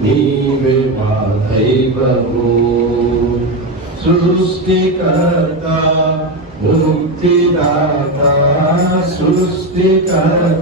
ನೀವೇ ಮಾತೈವವು ಸೃಷ್ಟಿಕರ್ತ ಮುಕ್ತಿದಾತ ಸೃಷ್ಟಿಕರ್ತ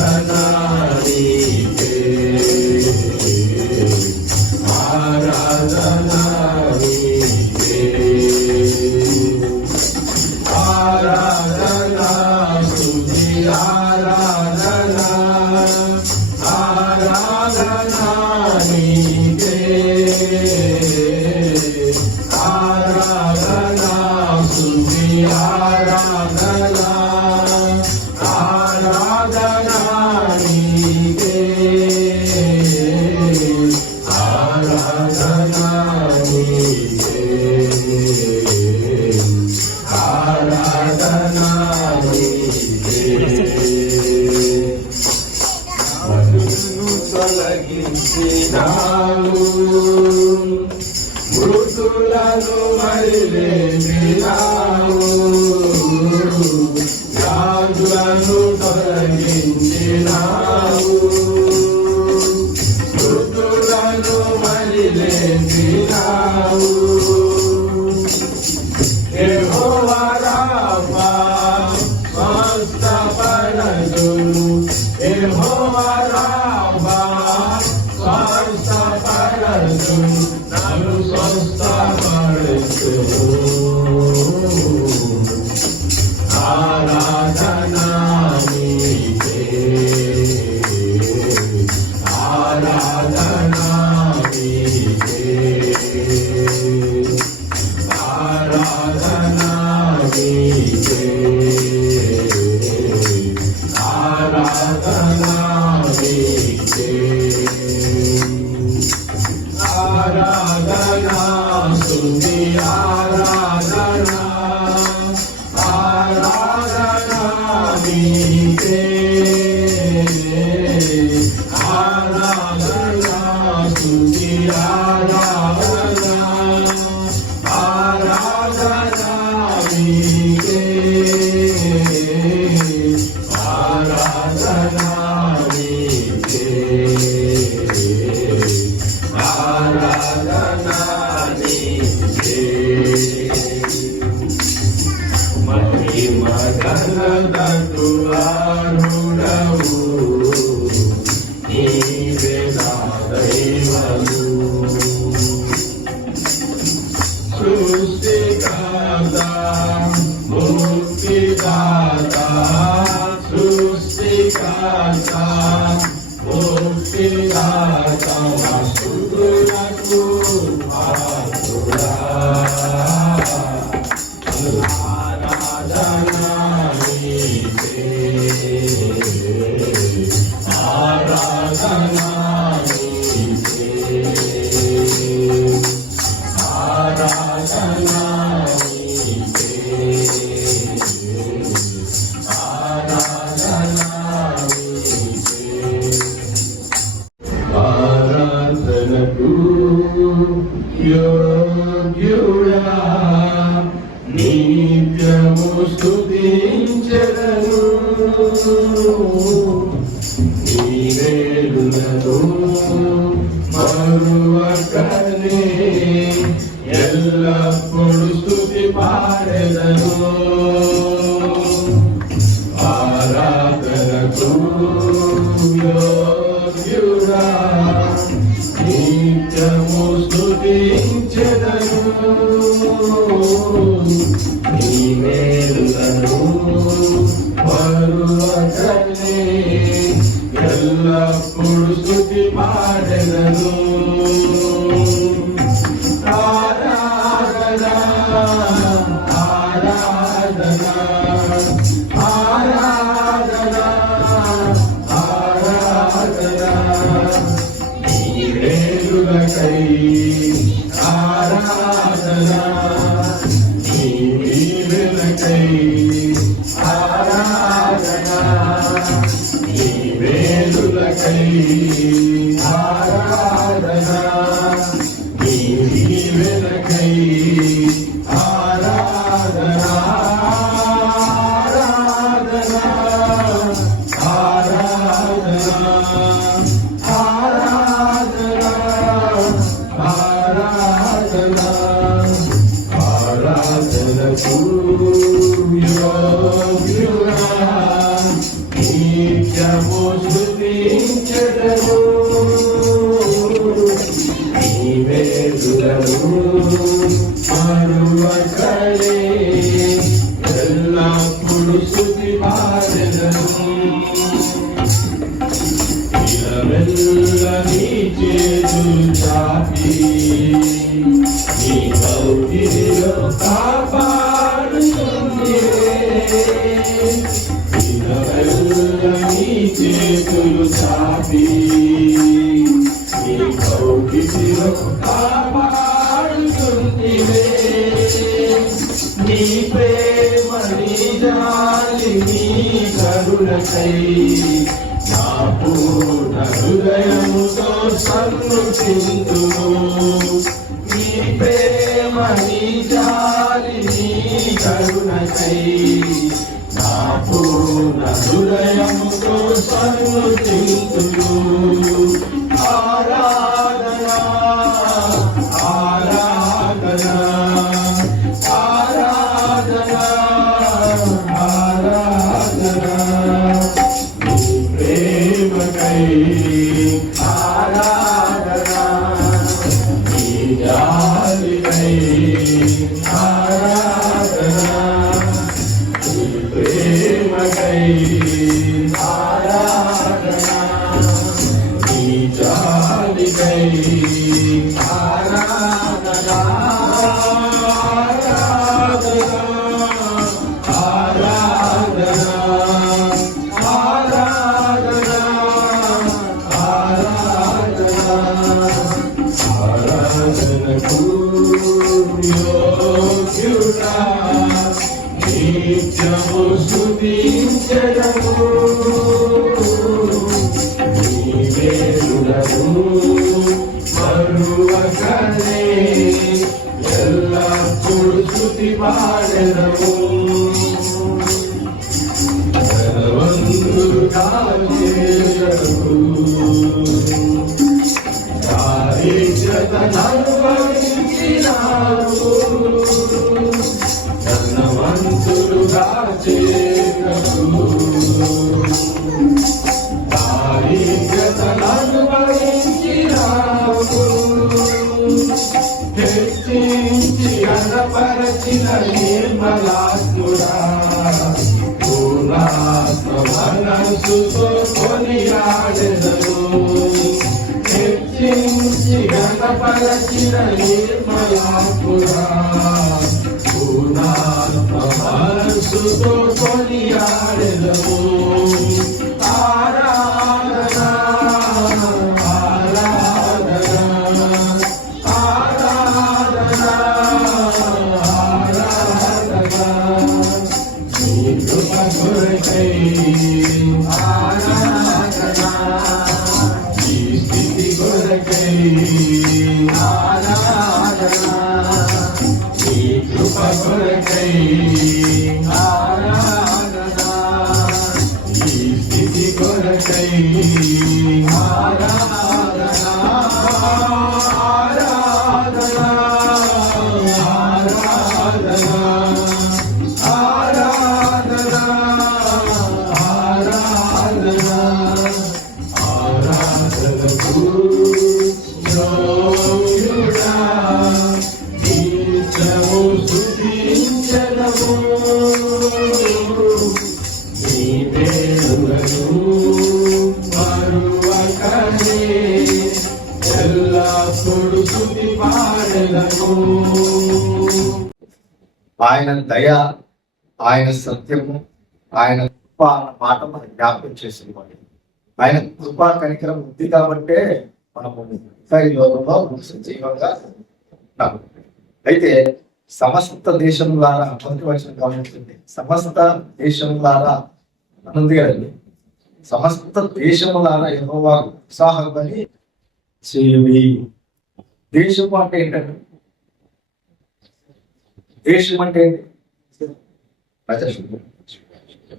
ಶರಣಾದಿ రక్షించినావు మృతులను మరి లేచినావు రాజులను తొలగించినావు. i do Tuhan ఎల్లప్పుడు స్థుతి పాడెదను. Amém. హృదయంతో సన్నుతింతుము నీ ప్రేమ నీ జాలి నీ కరుణకై నా పూర్ణ హృదయంతో సన్నుతింతుము ఆరాధన ఆరాధనా. Amen. 다 ఆయన దయ ఆయన సత్యము ఆయన కృప అన్న మాట మనం జ్ఞాపకం చేసుకోవాలి. ఆయన కృప కనికరం ఉంది కాబట్టే మనము ఇంకా ఈ లోకంలో జీవంగా అయితే సమస్త దేశం ద్వారా మొదటి వచ్చిన గమనించండి. సమస్త దేశం ద్వారా అనుంది కదండి. సమస్త దేశం ద్వారా యెహోవా ఉత్సాహమని చేయుడి. దేశం అంటే ఏంటంటే దేశం అంటే ఏంటి?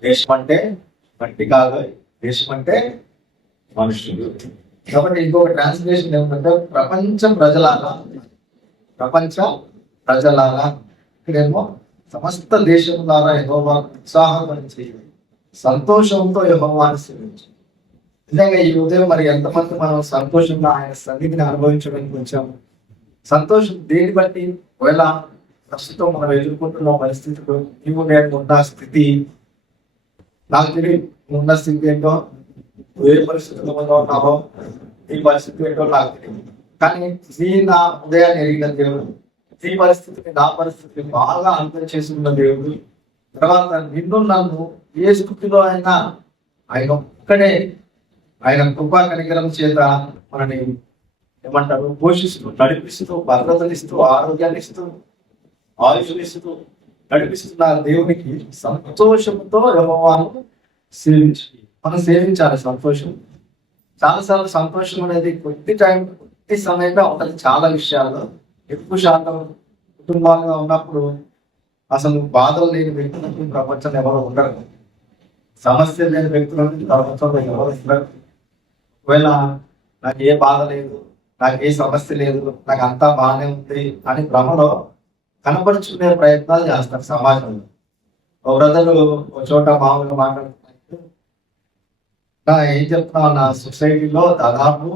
దేశం అంటే మట్టి కాదు దేశం అంటే మనుషులు. కాబట్టి ఇంకొక ట్రాన్స్లేషన్ ఏమిటంటే ప్రపంచం ప్రజలారా? ప్రపంచ ప్రజలారా? ఇక్కడేమో సమస్త దేశం ద్వారా యహోవా ఉత్సాహం సంతోషంతో యహోవాన్ని సేవించి నిజంగా ఈ ఉదయం మరి ఎంతమంది మనం సంతోషంగా ఆయన సన్నిధిని అనుభవించడానికి వచ్చాము? సంతోషం దేని బట్టి? ఒకవేళ ప్రస్తుతం మనం ఎదుర్కొంటున్న పరిస్థితులు నీవు నేను ఉన్న స్థితి నాకు తెలియదు ఉన్న స్థితి ఏంటో ఏ పరిస్థితుల్లో ఉన్నారో ఈ పరిస్థితి ఏంటో నాకు తెలియదు. కానీ నీ నా ఉదయాన్ని ఎరిగిన దేవుడు నీ పరిస్థితిని నా పరిస్థితిని బాగా అర్థం చేసుకున్న దేవుడు తర్వాత నిన్ను నన్ను ఏ స్థితిలో అయినా ఆయన ఒక్కడే ఆయన కృపా కనికరం చేత మనని ఏమంటారు? పోషిస్తూ నడిపిస్తూ భద్రతనిస్తూ ఆరోగ్యాన్ని ఇస్తూ ఆయుష్నిస్తూ నడిపిస్తున్న దేవునికి సంతోషంతో యహోవాను సేవించి మనం సేవించాలి సంతోషం. చాలాసార్లు సంతోషం అనేది కొద్ది టైం కొద్ది సమయంగా ఉంటుంది చాలా విషయాల్లో. ఎక్కువ శాతం కుటుంబాలుగా ఉన్నప్పుడు అసలు బాధలు లేని వ్యక్తులకు ప్రపంచంలో ఎవరు ఉండరు. సమస్య లేని వ్యక్తులకు ప్రపంచంలో ఎవరు ఉండరు. ఒకవేళ నాకు ఏ బాధ లేదు నాకు ఏ సమస్య లేదు నాకు అంతా బాగానే ఉంది అని భ్రమలో కనపరుచుకునే ప్రయత్నాలు చేస్తారు సమాజంలో. ఒక బ్రదరు ఒక చోట మామూలుగా మాట్లాడుతున్నట్టు నా ఏం చెప్తున్నా నా సొసైటీలో దాదాపు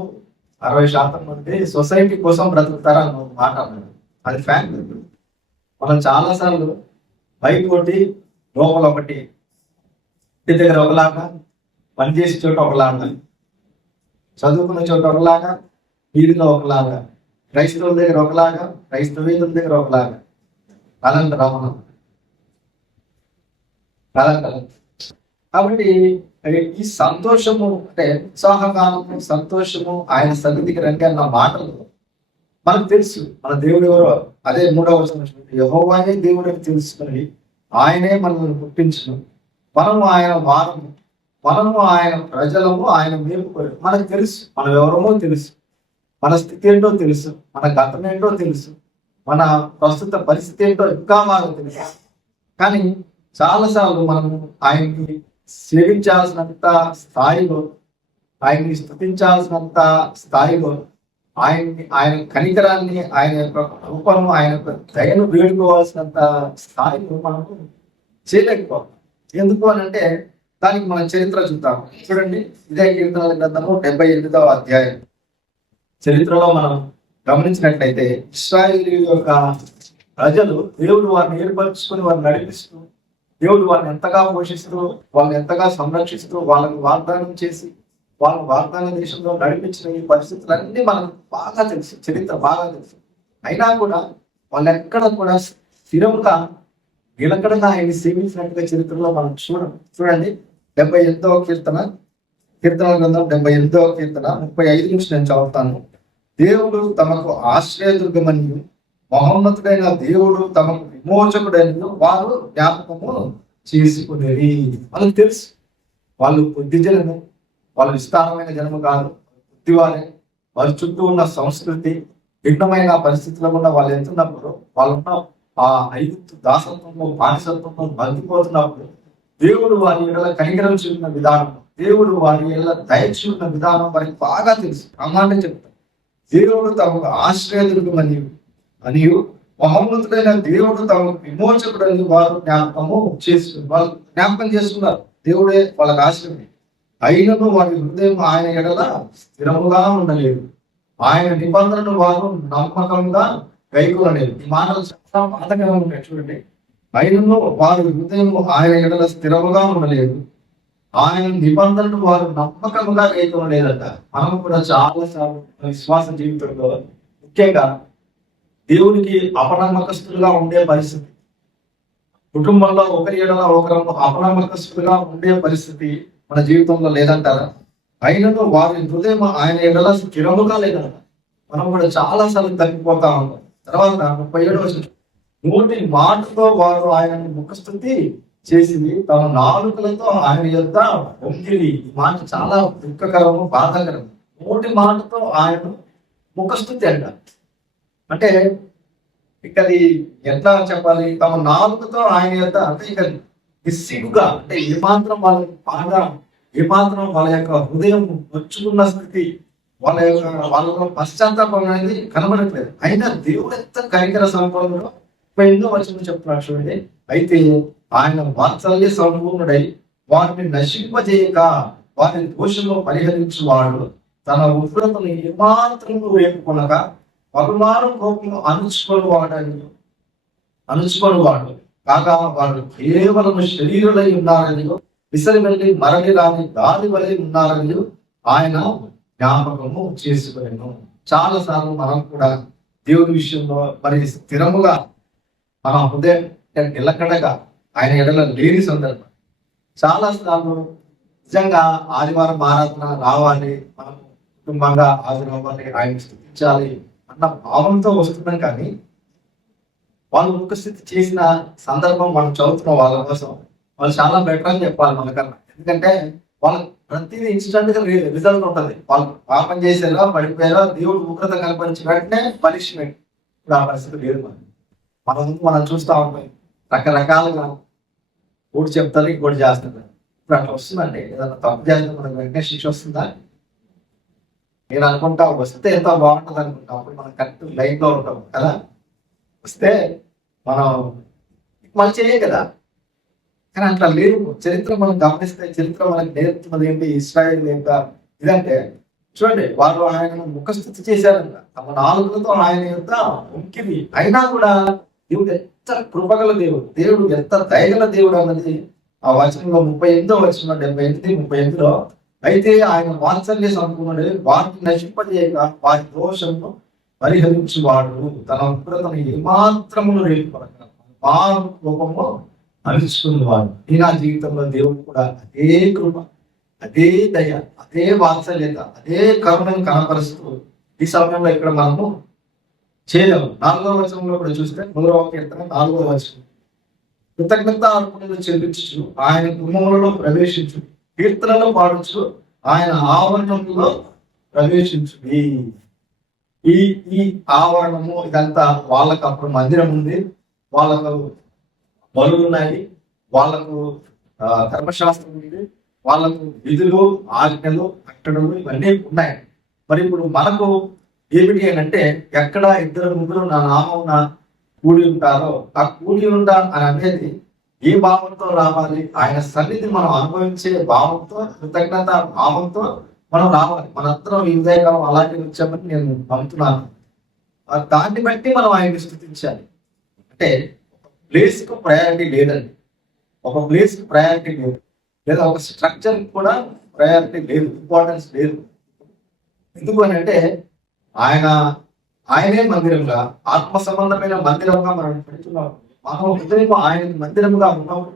అరవై శాతం మంది సొసైటీ కోసం బ్రతుకుతారని ఒక మాట అన్నాడు. అది ఫ్యాన్. మనం చాలాసార్లు బయట ఒకటి లోపల ఒకటి ఇంటి దగ్గర ఒకలాగా పనిచేసే చోట ఒకలాగా చదువుకున్న చోట ఒకలాగా వీధిలో ఒకలాగా క్రైస్తవుల దగ్గర ఒకలాగా క్రైస్తవేతుల దగ్గర ఒకలాగా కలంట రమణం. కలంట కాబట్టి ఈ సంతోషము అంటే ఉత్సాహగానము సంతోషము ఆయన సన్నిధికి రండి అన్న మాటలు మనకు తెలుసు. మన దేవుడు ఎవరో? అదే మూడవ యహోవానే దేవుడు అని తెలుసుకుని ఆయనే మనల్ని పుట్టించను మనము ఆయన వారము. మనము ఆయన ప్రజలము ఆయన మేము మనకు తెలుసు. మనం ఎవరమో తెలుసు. మన స్థితి ఏంటో తెలుసు. మన గతం ఏంటో తెలుసు. మన ప్రస్తుత పరిస్థితి ఏంటో ఇంకా మాకు తెలుసు. కానీ చాలాసార్లు మనము ఆయన్ని సేవించాల్సినంత స్థాయిలో ఆయన్ని స్థుతించాల్సినంత స్థాయిలో ఆయన్ని ఆయన కనికరాన్ని ఆయన యొక్క రూపం ఆయన యొక్క దయను వేడుకోవాల్సినంత స్థాయిలో మనము చేయలేకపోతాం ఎందుకు అని అంటే దానికి మనం చరిత్ర చూద్దాం. చూడండి ఇదే కీర్తనల గ్రంథము డెబ్బై ఎనిమిదవ అధ్యాయం. చరిత్రలో మనం గమనించినట్లయితే ఇస్రాయేల్ యొక్క ప్రజలు దేవుడు వారిని ఏర్పరచుకుని వారిని నడిపిస్తూ దేవుడు వాళ్ళని ఎంతగా పోషిస్తూ వాళ్ళని ఎంతగా సంరక్షిస్తూ వాళ్ళని వాగ్దానం చేసి వాళ్ళ వాగ్దాన దేశంలో నడిపించిన ఈ పరిస్థితులన్నీ మనకు బాగా తెలుసు చరిత్ర బాగా తెలుసు. అయినా కూడా వాళ్ళు ఎక్కడ కూడా స్థిరంగా నిలకడగా ఆయన సేవించినట్టుగా చరిత్రలో మనం చూడం చూడండి డెబ్బై ఎనిమిదవ కీర్తన కీర్తన గ్రంథం డెబ్బై ఎనిమిదవ కీర్తన ముప్పై ఐదు నుంచి నేను చదువుతాను. దేవుడు తమకు ఆశ్రయదుర్గమని మహోన్నతుడైన దేవుడు తమకు విమోచకుడైన వారు జ్ఞాపకము చేసుకునేది. వాళ్ళకి తెలుసు. వాళ్ళు బుద్ధి జనము వాళ్ళు విస్తారమైన జనము కాదు. బుద్ధివారే వారి. చుట్టూ ఉన్న సంస్కృతి భిన్నమైన పరిస్థితుల్లో ఉన్న వాళ్ళు ఎంతున్నప్పుడు వాళ్ళున్న ఆ ఐగుప్తు దాసత్వంలో బానిసత్వంలో బందిపోతున్నప్పుడు దేవుడు వారి ఎడల కనికరం చూపిన విధానం దేవుడు వారి ఎడల దయచూపిన విధానం వారికి బాగా తెలుసు. ఆ చెప్తారు. దేవుడు తమకు ఆశ్రయదుడు మరియు మహోన్నతుడైన దేవుడు తమకు విమోచకుడని వారు జ్ఞాపకము చేస్తున్నారు వాళ్ళు జ్ఞాపకం చేస్తున్నారు దేవుడే వాళ్ళకి ఆశ్రయం అయినను వారి హృదయం ఆయన ఎడల స్థిరముగా ఉండలేదు. ఆయన నిబంధనను వారు నమ్మకంగా గైకొనలేదు ఈ మాటలు చాలా బాధకరంగా ఉంటాయి చూడండి. అయినను వారి హృదయం ఆయన ఎడల స్థిరముగా ఉండలేదు. ఆయన నిబంధనలు వారు నమ్మకంగా గైకొనలేదట మనం కూడా చాలా సార్లు విశ్వాస జీవితంలో ముఖ్యంగా దేవునికి అపనమ్మకస్తులుగా ఉండే పరిస్థితి కుటుంబంలో ఒకరి ఎడల ఒకరు అపనమ్మకస్తులుగా ఉండే పరిస్థితి మన జీవితంలో లేదంటారా అయినను వారి హృదయం ఆయన ఎడల స్థిరముగా లేదంట. మనం కూడా చాలా సార్లు తగ్గిపోతా ఉంటాం తర్వాత ముప్పై ఏడు వచ్చిన నోటి మాటతో వారు ఆయనను ముఖస్థుతి చేసింది. తమ నాలుకలతో ఆయన యొక్క ఒంగిలి మాట చాలా దుఃఖకరము బాధాకరం నోటి మాటతో ఆయన ముఖస్థుతి అంట అంటే ఇక్కడ ఎట్లా చెప్పాలి? తమ నాలుకతో ఆయన యొక్క అంటే ఇక నిస్సిగ్గుగా అంటే ఏమాత్రం వాళ్ళ బాగా ఏమాత్రం వాళ్ళ యొక్క హృదయం వచ్చుకున్న స్థితి వాళ్ళ యొక్క వాళ్ళ పశ్చాత్తాపం అనేది కనబడట్లేదు. అయినా దేవుడు ఎంత కనికర ఎన్నో వచ్చిన చెప్తున్నాడు చూడండి. అయితే ఆయన వాత్సల్య సంపూర్ణుడై వారిని నశింపజేయక వారి దోషంలో పరిహరించువాడు. తన ఉగ్రతను ఏమాత్రము రేపుకొనక అభిమానం కోపంలో అణుచుకొని వాడని అణుచుకొని వాడు కాగా వాళ్ళు కేవలం శరీరులై ఉన్నారని విసరి వెళ్ళి మరలి రాని దాని వలె ఉన్నారని ఆయన జ్ఞాపకము చేసుకున్నాను చాలా సార్లు మనం కూడా దేవుని విషయంలో మరి స్థిరముగా మన హృదయం నిలకడగా ఆయన ఎడల లేని సందర్భం చాలా సార్లు నిజంగా ఆదివారం ఆరాధన రావాలి మనం కుటుంబంగా హాజరవ్వాలి ఆయన స్థుతించాలి అన్న భావంతో వస్తున్నాం కానీ వాళ్ళు ముఖస్థితి చేసిన సందర్భం మనం చదువుతున్నాం వాళ్ళ కోసం వాళ్ళు చాలా బెటర్ అని చెప్పాలి మనకన్నా. ఎందుకంటే వాళ్ళకి ప్రతిదీ ఇన్స్టెంట్గా రిజల్ట్ ఉంటుంది. వాళ్ళు పాపం చేసేలా పడిపోయేలా దేవుడు ఉగ్రత కల్పించిన వెంటనే పనిష్మెంట్ ఇప్పుడు ఆ పరిస్థితి లేదు మనం మన మనం చూస్తూ ఉంటాం. రకరకాలుగా ఒకటి చెప్తారు ఇంకోటి చేస్తారు. ఇప్పుడు అట్లా వస్తుందండి. ఏదైనా తప్పు చేస్తే మనకు వెంటనే శిక్ష వస్తుందా? నేను అనుకుంటా వస్తే ఎంత బాగుంటుంది అనుకుంటా. అప్పుడు మనం కరెక్ట్ లైన్లో ఉంటాం కదా? వస్తే మనం మనం చేయం కదా? కానీ అట్లా లేదు. చరిత్ర మనం గమనిస్తే చరిత్ర మనకు నేర్పుతున్నది ఏంటి? ఇస్రాయల్ ఏంట ఇదంటే చూడండి వాళ్ళు ఆయన ముఖస్థుతి చేశారంట. తమ నాలుగులతో ఆయన యొక్క ముఖ్యది అయినా కూడా దేవుడు ఎంత కృపగల దేవుడు? దేవుడు ఎంత దయగల దేవుడు అన్నది ఆ వచనంలో ముప్పై ఎనిమిదో వచనంలో డెబ్బై ఎనిమిది ముప్పై ఎనిమిదిలో అయితే ఆయన వాత్సల్య సంపూర్ణుడు వాటిని నశింపజేయక వారి దోషంను పరిహరించువాడు. తన ఉగ్రతను ఏమాత్రమును రేపుకొనక మా రూపంలో అరుచుకున్నవాడు ఈ నా జీవితంలో దేవుడు కూడా అదే కృప అదే దయ అదే వాత్సల్యత అదే కరుణను కనపరుస్తూ ఈ సమయంలో ఇక్కడ మనము చేయలేము. నాలుగవ వచనంలో కూడా చూస్తే మూడవ కీర్తన నాలుగవ వచనం. కృతజ్ఞత అర్పణలు చెల్లించు ఆయన కుటుంబంలో ప్రవేశించు కీర్తనలో పాడించు ఆయన ఆవరణంలో ప్రవేశించు. ఈ ఈ ఈ ఆవరణము ఇదంతా వాళ్ళకు అప్పుడు మందిరం ఉంది. వాళ్ళకు బలు ఉన్నాయి. వాళ్ళకు ధర్మశాస్త్రం ఉంది. వాళ్ళకు విధులు ఆజ్ఞలు కట్టడలు ఇవన్నీ ఉన్నాయి. మరి ఇప్పుడు మనకు ఏమిటి అని అంటే ఎక్కడ ఇద్దరు ముగ్గురు నా నామం కూడి ఉంటారో ఆ కూడి ఉంటా అని అనేది ఏ భావంతో రావాలి? ఆయన సన్నిధి మనం అనుభవించే భావంతో కృతజ్ఞత భావంతో మనం రావాలి. మనందరం ఈ ఉదయకాలం అలాగే వచ్చామని నేను నమ్ముతున్నాను. దాన్ని బట్టి మనం ఆయన్ని స్థుతించాలి. అంటే ప్లేస్కు ప్రయారిటీ లేదండి. ఒక ప్లేస్ ప్రయారిటీ లేదు. లేదా ఒక స్ట్రక్చర్ కూడా ప్రయారిటీ లేదు ఇంపార్టెన్స్ లేదు. ఎందుకు అని అంటే ఆయన ఆయనే మందిరంగా ఆత్మ సంబంధమైన మందిరంగా మనం పెడుతున్నాం. మనం హృదయం ఆయన మందిరంగా ఉన్నాం.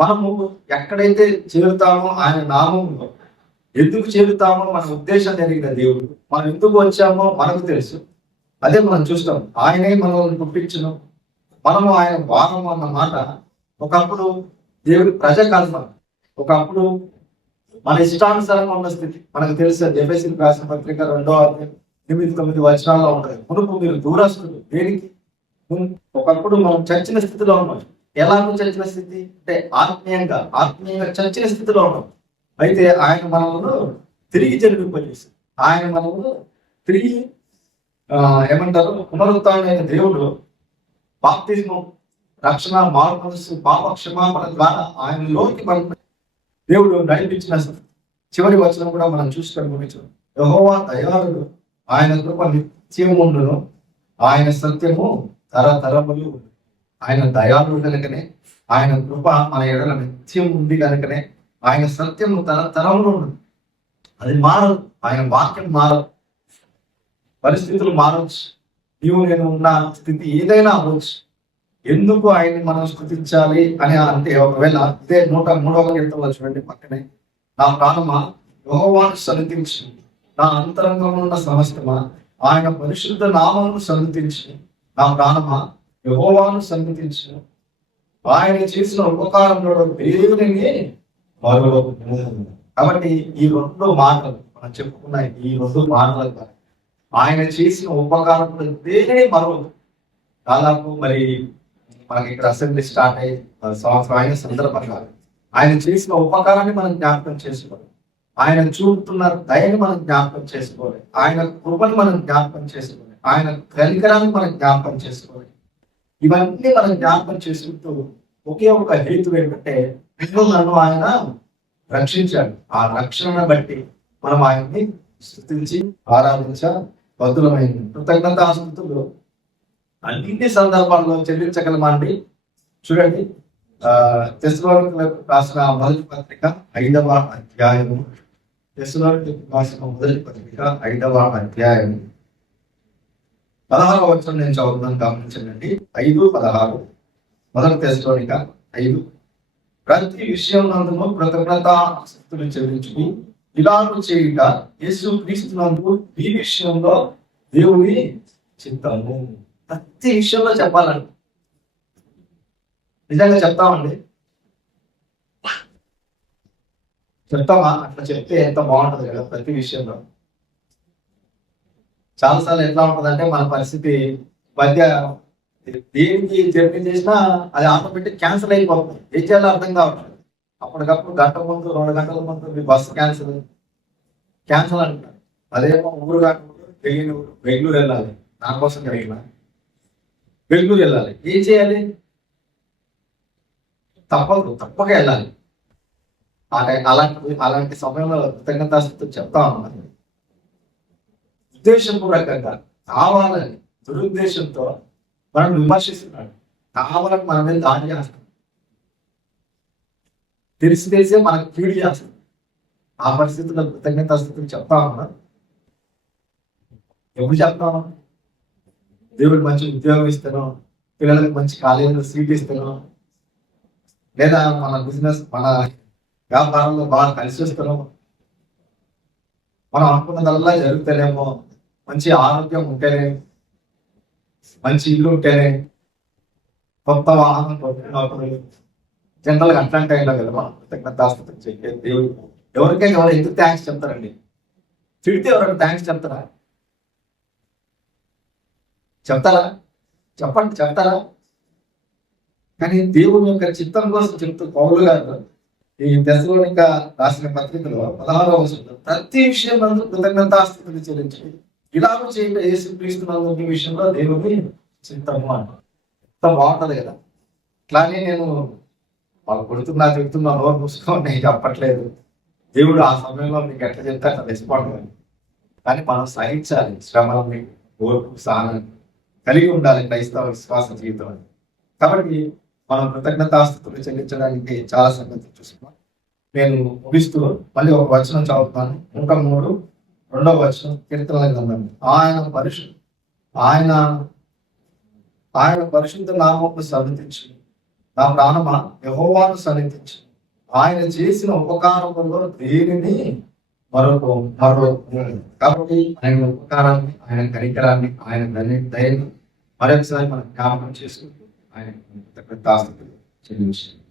మనము ఎక్కడైతే చేరుతామో ఆయన నామంలో ఎందుకు చేరుతామో మన ఉద్దేశం జరిగిన దేవుడు. మనం ఎందుకు వచ్చామో మనకు తెలుసు. అదే మనం చూస్తాం. ఆయనే మనల్ని పుట్టించను. మనము ఆయన భాగం అన్న మాట ఒకప్పుడు దేవుడి ప్రజ కాదు ఒకప్పుడు మన ఇష్టానుసారంగా ఉన్న స్థితి. మనకు తెలుసు ఎఫ్ఎస్సి రాసిన పత్రిక రెండో అధ్యాయం ఎనిమిది తొమ్మిది వచనాల్లో ఉంటాయి. మునుపు మీరు దూరస్తులు. దేనికి? ఒకప్పుడు మనం చచ్చిన స్థితిలో ఉన్నాం. ఎలా చచ్చిన స్థితి? అంటే ఆత్మీయంగా ఆత్మీయంగా చచ్చిన స్థితిలో ఉన్నాం. అయితే ఆయన మనలను తిరిగి జన్మింపజేశారు ఆయన మనలను తిరిగి ఏమంటారు? పునరుత్థానమైన దేవుడు బాప్తిజం రక్షణ మార్పు పాప క్షమాపణ ద్వారా ఆయనలోకి మనం దేవుడు నడిపించిన చివరి వచనం కూడా మనం చూసుకొని ముగించాం యహోవా దయాళుడు. ఆయన కృప నిత్యముండును ఆయన సత్యము తరతరములు ఆయన దయాలు కనుకనే ఆయన కృప మన ఎడల నిత్యం ఉంది కనుకనే ఆయన సత్యము తరతరములు ఉండదు అది మారదు. ఆయన వాక్యం మారదు. పరిస్థితులు మారవచ్చు నీవు నేను ఉన్న స్థితి ఏదైనా అవ్వచ్చు. ఎందుకు ఆయన్ని మనం స్థుతించాలి అని అంటే ఒకవేళ ఇదే నూట మూడవ కీర్తనలో చూడండి పక్కనే నా ప్రాణమా యెహోవాను సన్నిధించు నా అంతరంగంలో ఉన్న సమస్తమా? ఆయన పరిశుద్ధ నామాలను సన్నిధించు నా ప్రాణమా? యెహోవాను సన్నిధించు ఆయన చేసిన ఉపకారంలో దేవుని మరో కాబట్టి ఈ రెండు మాటలు మనం చెప్పుకున్న ఈ రెండు మాటలు ఆయన చేసిన ఉపకారం దేని మరో దాదాపు మరి మనకి ఇక్కడ అసెంబ్లీ స్టార్ట్ అయ్యి సంవత్సరం అయిన సందర్భంగా. ఆయన చేసిన ఉపకారాన్ని మనం జ్ఞాపకం చేసుకోవాలి. ఆయన చూపుతున్న దయని మనం జ్ఞాపకం చేసుకోవాలి. ఆయన కృపను మనం జ్ఞాపకం చేసుకోవాలి. ఆయన కలికరాన్ని మనం జ్ఞాపకం చేసుకోవాలి. ఇవన్నీ మనం జ్ఞాపకం చేసుకుంటూ ఒకే ఒక హేతు ఏంటంటే నిన్ను నన్ను ఆయన రక్షించాడు. ఆ రక్షణను బట్టి మనం ఆయన్ని స్థుతించి ఆరాధించ బదులమైంది కృతజ్ఞత ఆస్తులు అన్ని సందర్భాల్లో చెల్లించగలమండి చూడండి ఆ తెస్లోనికులకు రాసిన మొదటి పత్రిక ఐదవ అధ్యాయము మొదటి పత్రిక ఐదవ అధ్యాయం. పదహారవ వచనం నేను చదువుతున్నాను గమనించండి. ఐదు పదహారు. మొదటి తెస్లోనిక ఐదు. ప్రతి విషయం నందును కృతజ్ఞత ఆసక్తులు చెల్లించుకు ఇలాగ చేయుట యేసు క్రీస్తునందు ఈ విషయంలో దేవుని చిత్తము. ప్రతి విషయంలో చెప్పాలండి. నిజంగా చెప్తామండి. చెప్తామా అట్లా చెప్తే ఎంత బాగుంటది కదా ప్రతి విషయంలో. చాలాసార్లు ఎట్లా ఉంటదంటే మన పరిస్థితి మధ్య దేనికి జర్నీ చేసినా అది ఆటోమేటిక్ క్యాన్సిల్ అయిపోతుంది. ఏం చేయాలో అర్థం కావట్లేదు. అప్పటికప్పుడు గంట ముందు రెండు గంటల ముందు మీ బస్సు క్యాన్సిల్ క్యాన్సిల్ అంటున్నారు. అదేమో ఊరు కాకుండా తెలియని బెంగళూరు వెళ్ళాలి. దానికోసం జరిగిన బెంగళూరు వెళ్ళాలి. ఏం చేయాలి? తప్పదు. తప్పక వెళ్ళాలి. ఆ అలాంటి అలాంటి సమయంలో కృతజ్ఞతాస్థితి చెప్తా ఉన్నాను. ఉద్దేశపూర్వకంగా కావాలని దురుద్దేశంతో మనం విమర్శిస్తున్నాడు. కావాలని మన మీద దాడి చేస్తాం తెలిసి తెలిసే మనకు కీడు చేస్తాం ఆ పరిస్థితుల్లో కృతజ్ఞతాస్థితిని చెప్తా ఉన్నారు ఎప్పుడు చెప్తాను దేవుడు మంచి ఉద్యోగం ఇస్తాను పిల్లలకు మంచి కాలేజీలో సీట్ ఇస్తాను లేదా మన బిజినెస్ మన వ్యాపారంలో బాగా కలిసి మనం అనుకున్నదల్లా జరుగుతలేమో మంచి ఆరోగ్యం ఉంటేనే మంచి ఇల్లు ఉంటేనే కొత్త వాహనం కొనుక్కున్నప్పుడు జనరల్ అట్లాంటి టైంలో కదా మనం దేవుడు. ఎవరికైనా ఎవరు ఎందుకు థ్యాంక్స్ చెప్తారండి? తిడితే ఎవరైనా థ్యాంక్స్ చెప్తారా? చెప్తారా? చెప్పండి చెప్తారా? కానీ దేవుని యొక్క చిత్తం కోసం చెప్తూ పౌరులు గారు ఈ దశలో ఇంకా రాసిన పత్రికలో పదహారవ వచనంలో ప్రతి విషయం నందు కృతజ్ఞతాస్థితిని చెల్లించండి. ఇలాగ చేయండి యేసు క్రీస్తు నందు విషయంలో దేవుని చిత్తము అంట ఎంత బాగుంటది కదా. అట్లానే నేను వాళ్ళు కొడుతున్నా చెప్తున్నా నోరు పుస్తకం నేను చెప్పట్లేదు. దేవుడు ఆ సమయంలో మీకు ఎట్లా చెప్తే అట్లా రెస్పాండ్ అవ్వాలి కానీ మనం సహించాలి శ్రమల్ని ఓర్పు సహనం కలిగి ఉండాలి క్రైస్తవ విశ్వాస జీవితం అని కాబట్టి మనం కృతజ్ఞతాస్థుతులు చెల్లించడానికి చాలా సంగతి చూస్తున్నాం. నేను ముగిస్తూ మళ్ళీ ఒక వచనం చదువుతాను. ఇంకా మూడు రెండవ వచనం కీర్తనల గ్రంథం. ఆయన పరిశు ఆయన ఆయన పరిశుద్ధ నామమును సన్నిధించి నా ప్రాణమా యహోవాను సన్నిధించి ఆయన చేసిన ఉపకారములో దేనిని మరొక మరో కాబట్టి ఆయన ఉపకారాన్ని ఆయన కరికరాన్ని ఆయన దయను మరొకసారి మనం జ్ఞాపకం చేసుకుంటూ ఆయన కృతజ్ఞతాస్తుతులు చెల్లించాలి